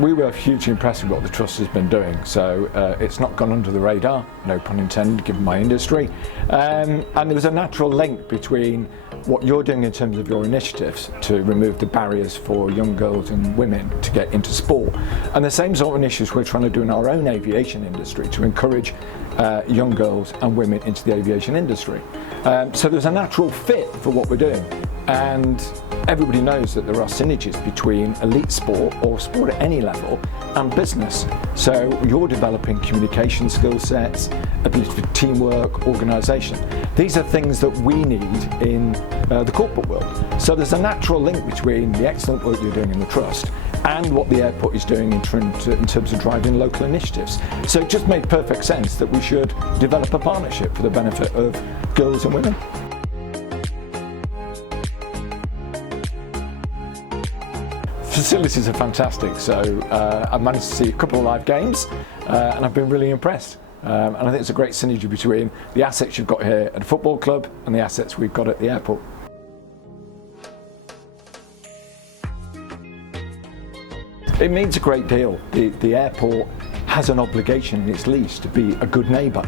We were hugely impressed with what the Trust has been doing, so it's not gone under the radar, no pun intended, given my industry. And there was a natural link between what you're doing in terms of your initiatives to remove the barriers for young girls and women to get into sport, and the same sort of initiatives we're trying to do in our own aviation industry to encourage young girls and women into the aviation industry. So there's a natural fit for what we're doing, and everybody knows that there are synergies between elite sport or sport at any level and business. So you're developing communication skill sets, ability for teamwork, organisation. These are things that we need in the corporate world. So there's a natural link between the excellent work you're doing in the Trust and what the airport is doing in terms of driving local initiatives. So it just made perfect sense that we should develop a partnership for the benefit of girls and women. Facilities are fantastic, so I've managed to see a couple of live games and I've been really impressed. And I think it's a great synergy between the assets you've got here at a football club and the assets we've got at the airport. It means a great deal. The airport has an obligation in its lease to be a good neighbour,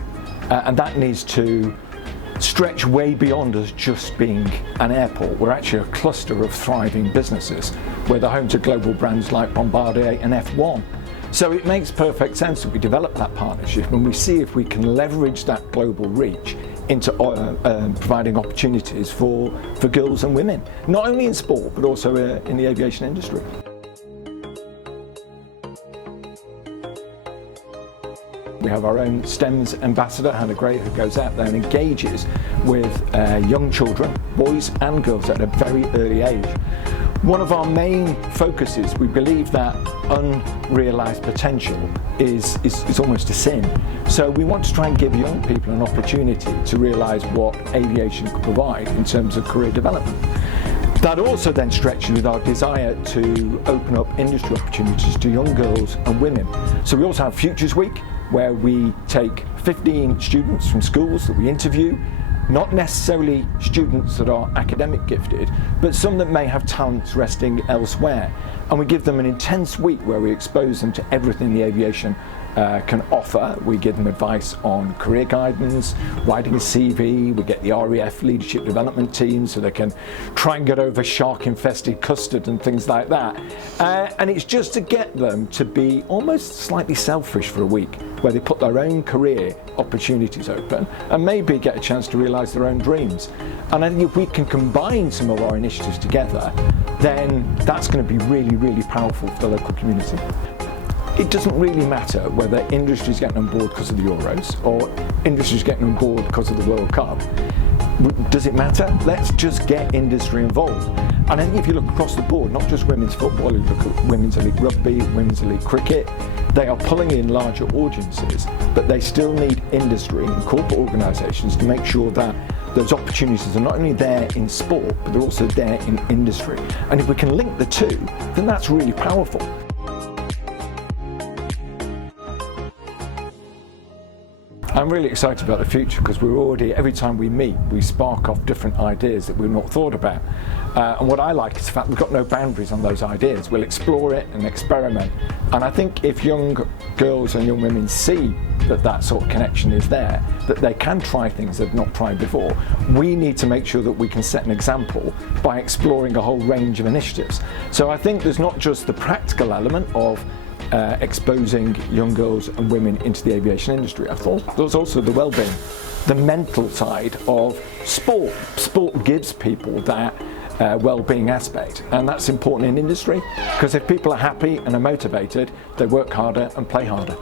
and that needs to stretch way beyond us just being an airport. We're actually a cluster of thriving businesses. We're the home to global brands like Bombardier and F1. So it makes perfect sense that we develop that partnership and we see if we can leverage that global reach into providing opportunities for girls and women, not only in sport but also in the aviation industry. We have our own STEMS ambassador, Hannah Gray, who goes out there and engages with young children, boys and girls at a very early age. One of our main focuses, we believe that unrealised potential is almost a sin. So we want to try and give young people an opportunity to realise what aviation could provide in terms of career development. That also then stretches with our desire to open up industry opportunities to young girls and women. So we also have Futures Week, where we take 15 students from schools that we interview, not necessarily students that are academic gifted, but some that may have talents resting elsewhere. And we give them an intense week where we expose them to everything the aviation can offer. We give them advice on career guidance, writing a CV, we get the REF leadership development team so they can try and get over shark-infested custard and things like that. And it's just to get them to be almost slightly selfish for a week, where they put their own career opportunities open and maybe get a chance to realise their own dreams. And I think if we can combine some of our initiatives together, then that's going to be really, really powerful for the local community. It doesn't really matter whether industry is getting on board because of the Euros or industry is getting on board because of the World Cup. Does it matter? Let's just get industry involved. And I think if you look across the board, not just women's football, you look at women's elite rugby, women's elite cricket, they are pulling in larger audiences, but they still need industry and corporate organisations to make sure that those opportunities are not only there in sport, but they're also there in industry. And if we can link the two, then that's really powerful. I'm really excited about the future because we're already, every time we meet, we spark off different ideas that we've not thought about. And what I like is the fact we've got no boundaries on those ideas. We'll explore it and experiment. And I think if young girls and young women see that that sort of connection is there, that they can try things they've not tried before, we need to make sure that we can set an example by exploring a whole range of initiatives. So I think there's not just the practical element of exposing young girls and women into the aviation industry. I thought there's also the well-being, the mental side of sport. Sport gives people that well-being aspect, and that's important in industry because if people are happy and are motivated, they work harder and play harder.